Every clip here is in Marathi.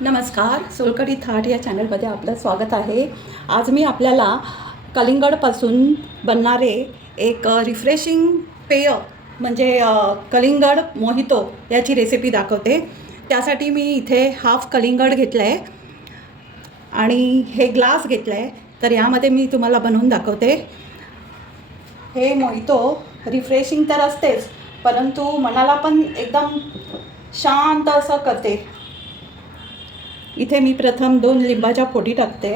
नमस्कार, सोलकढी थाट या चॅनलमध्ये आपलं स्वागत आहे। आज मी आपल्याला कलिंगडपासून बनणारे एक रिफ्रेशिंग पेय म्हणजे कलिंगड मोहितो याची रेसिपी दाखवते। त्यासाठी मी इथे हाफ कलिंगड घेतलं आहे आणि हे ग्लास घेतलं आहे। तर यामध्ये मी तुम्हाला बनवून दाखवते। हे मोहितो रिफ्रेशिंग तर असतेच, परंतु मनाला पण एकदम शांत असं करते। इथे मी प्रथम 2 लिंबाच्या फोडी टाकते,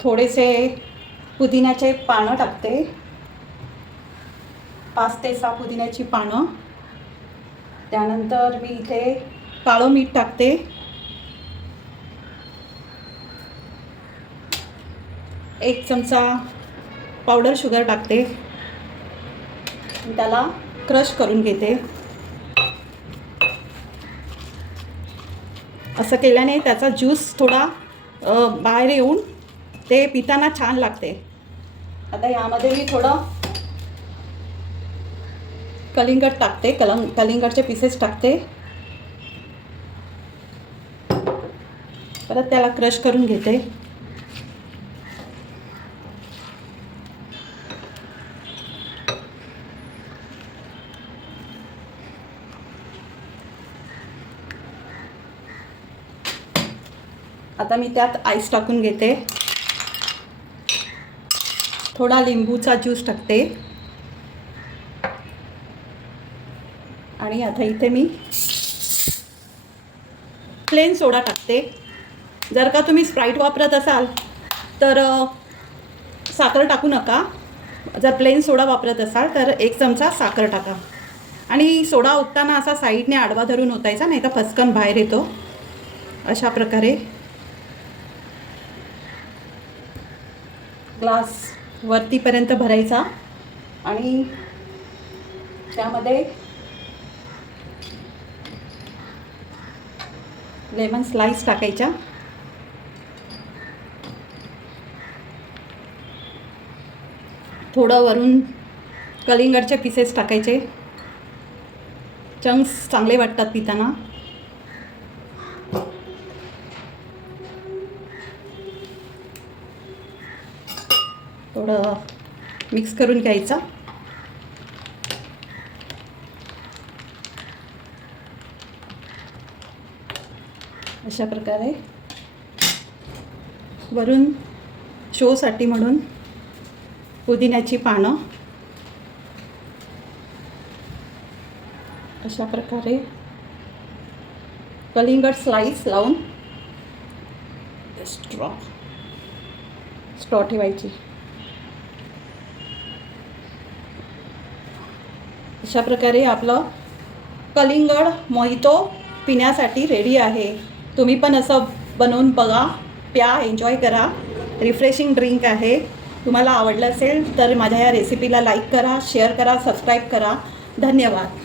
थोडेसे पुदिन्याचे पानं टाकते, 5 ते 6 पुदिन्याची पानं। त्यानंतर मी इथे काळं मीठ टाकते, 1 चमचा पावडर शुगर टाकते, त्याला क्रश करून घेते। असं केल्याने त्याचा ज्यूस थोडा बाहेर येऊन ते पिताना छान लागते। आता यामध्ये मी थोडं कलिंगड टाकते, कलिंगडचे पीसेस टाकते, परत त्याला क्रश करून घेते। आता मी त्यात आईस टाकून घेते, थोडा लिंबूचा ज्यूस टाकते आणि आता इथे मी प्लेन सोडा टाकते। जर का तुम्ही स्प्राईट वापरत असाल तर साखर टाकू नका, जर प्लेन सोडा वापरत असाल तर 1 चमचा साखर टाका आणि सोडा ओतताना असा साईडने आडवा धरून ओतायचा, नाही तर फसकन बाहेर येतो। अशा प्रकारे ग्लास वरतीपर्यंत भरायचा आणि त्यामध्ये लेमन स्लाइस टाकायच्या, थोडं वरून कलिंगडचे पीसेस टाकायचे, चंक्स चांगले वाटतात पिताना। थोडं मिक्स करून घ्यायचं। अशा प्रकारे वरून शोसाठी म्हणून पुदिन्याची पानं, अशा प्रकारे कलिंगड स्लाइस लावून स्ट्रॉ ठेवायची। अशा प्रकारे आपलं कलिंगड मोहितो पिण्यासाठी रेडी आहे। तुम्ही पण असं बनवून बघा, प्या, एन्जॉय करा। रिफ्रेशिंग ड्रिंक आहे। तुम्हाला आवडलं असेल तर माझ्या या रेसिपीला लाईक करा, शेअर करा, सबस्क्राईब करा। धन्यवाद।